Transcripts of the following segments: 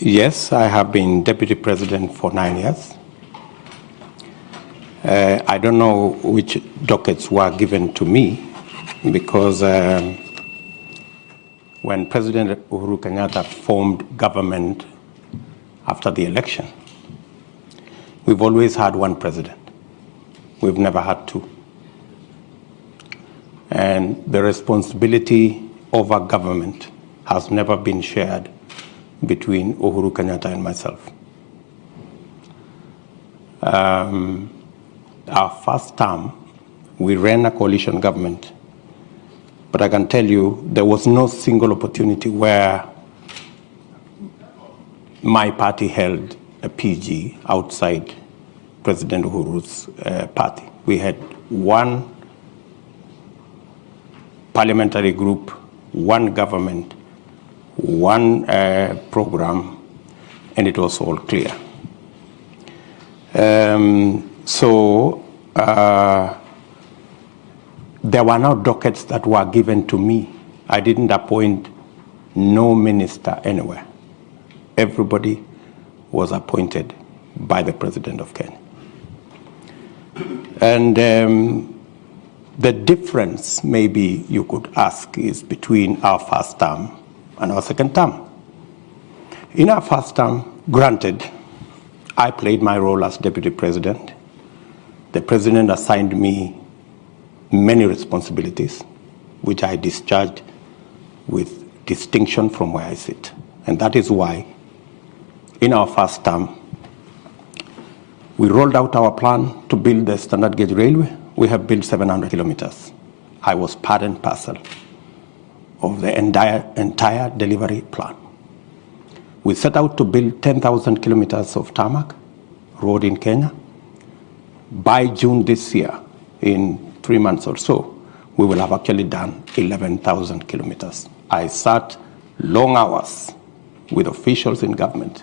Yes, I have been deputy president for 9 years. I don't know which dockets were given to me because when President Uhuru Kenyatta formed government after the election, we've always had one president. We've never had two. And the responsibility over government has never been shared between Uhuru Kenyatta and myself. Our first term, we ran a coalition government, but I can tell you there was no single opportunity where my party held a PG outside President Uhuru's party. We had one parliamentary group, one government, one program, and it was all clear. There were no dockets that were given to me. I didn't appoint no minister anywhere. Everybody was appointed by the President of Kenya. And the difference, maybe you could ask, is between our first term and our second term. In our first term, granted, I played my role as deputy president. The president assigned me many responsibilities, which I discharged with distinction from where I sit. And that is why, in our first term, we rolled out our plan to build the standard gauge railway. We have built 700 kilometers. I was part and parcel of the entire delivery plan. We set out to build 10,000 kilometers of tarmac road in Kenya. By June this year, in 3 months or so, we will have actually done 11,000 kilometers. I sat long hours with officials in government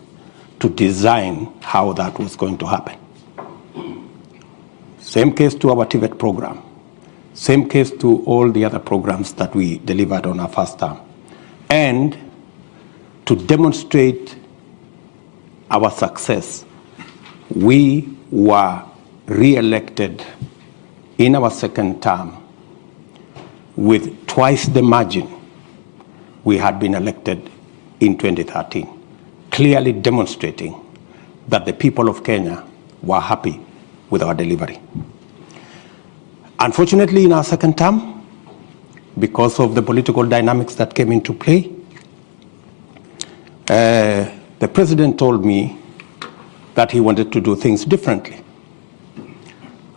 to design how that was going to happen. Same case to our TVET program. Same case to all the other programs that we delivered on our first term. And to demonstrate our success, we were re-elected in our second term with twice the margin we had been elected in 2013, clearly demonstrating that the people of Kenya were happy with our delivery. Unfortunately, in our second term, because of the political dynamics that came into play, the president told me that he wanted to do things differently.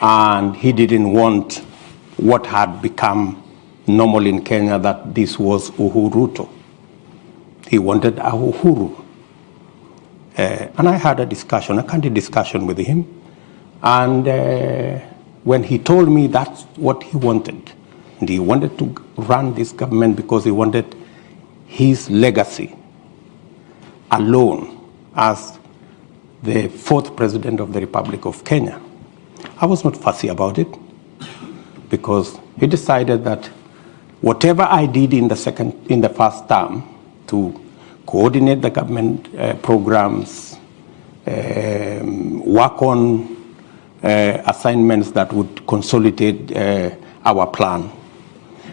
And he didn't want what had become normal in Kenya, that this was UHURU. He wanted a UHURU. And I had a discussion, a candid discussion with him. And when he told me that's what he wanted, and he wanted to run this government because he wanted his legacy alone as the fourth president of the Republic of Kenya, I was not fussy about it, because he decided that whatever I did in the first term to coordinate the government programs, work on assignments that would consolidate our plan,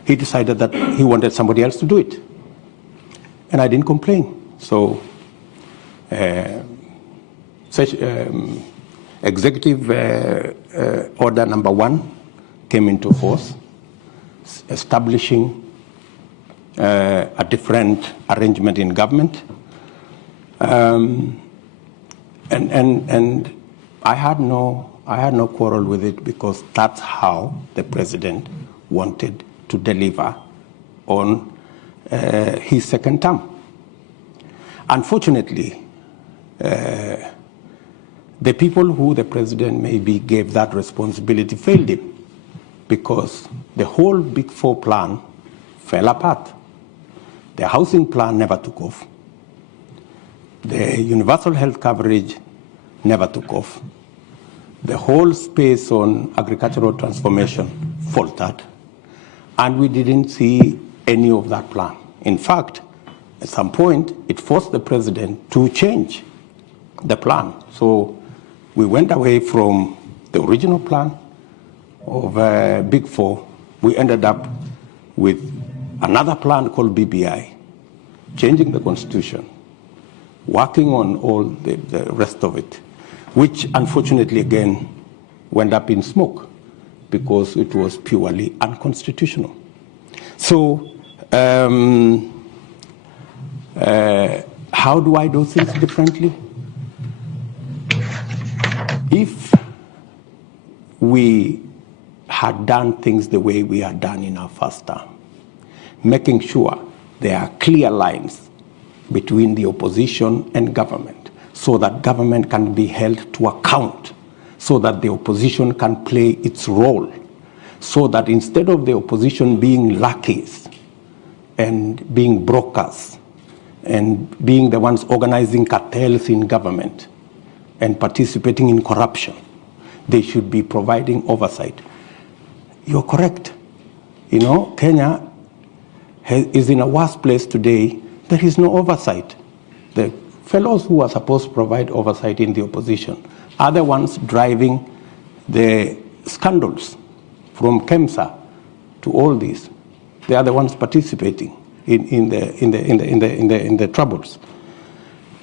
he decided that he wanted somebody else to do it. And I didn't complain. So Executive Order number 1 came into force, establishing a different arrangement in government. And I had no quarrel with it, because that's how the president wanted to deliver on his second term. Unfortunately, the people who the president maybe gave that responsibility failed him, because the whole Big Four plan fell apart. The housing plan never took off. The universal health coverage never took off. The whole space on agricultural transformation faltered. And we didn't see any of that plan. In fact, At some point, it forced the president to change the plan. So we went away from the original plan of Big Four. We ended up with another plan called BBI, changing the constitution, working on all the rest of it, which unfortunately again went up in smoke because it was purely unconstitutional. So how do I do things differently? If we had done things the way we had done in our first term, making sure there are clear lines between the opposition and government so that government can be held to account, so that the opposition can play its role, so that instead of the opposition being lackeys and being brokers and being the ones organizing cartels in government and participating in corruption, they should be providing oversight. You're correct. You know, Kenya is in a worse place today. There is no oversight. The fellows who are supposed to provide oversight in the opposition are the ones driving the scandals from KEMSA to all this. They are the ones participating in the troubles.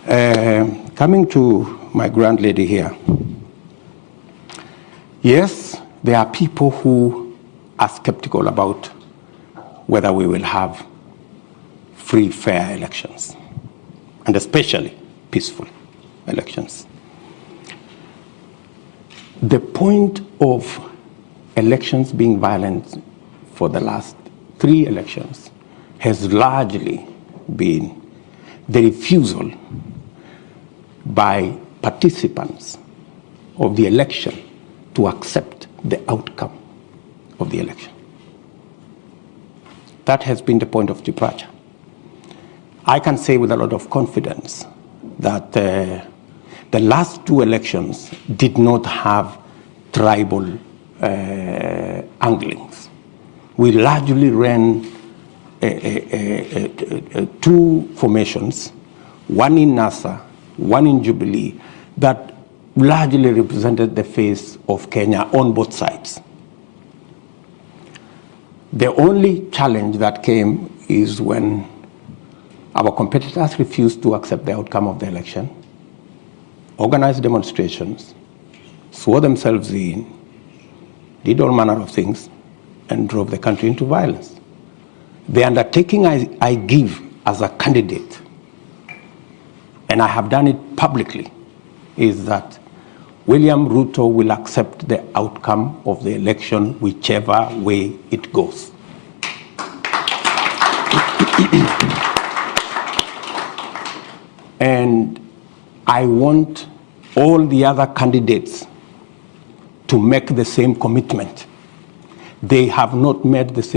Coming to my grand lady here. Yes, there are people who are skeptical about whether we will have free, fair elections, and especially peaceful elections. The point of elections being violent for the last 3 elections has largely been the refusal by participants of the election to accept the outcome of the election. That has been the point of departure. I can say with a lot of confidence that the last 2 elections did not have tribal anglings. We largely ran 2 formations, one in NASA, one in Jubilee, that largely represented the face of Kenya on both sides. The only challenge that came is when our competitors refused to accept the outcome of the election, organized demonstrations, swore themselves in, did all manner of things, and drove the country into violence. The undertaking I give as a candidate, and I have done it publicly, is that William Ruto will accept the outcome of the election whichever way it goes. And I want all the other candidates to make the same commitment. They have not made the same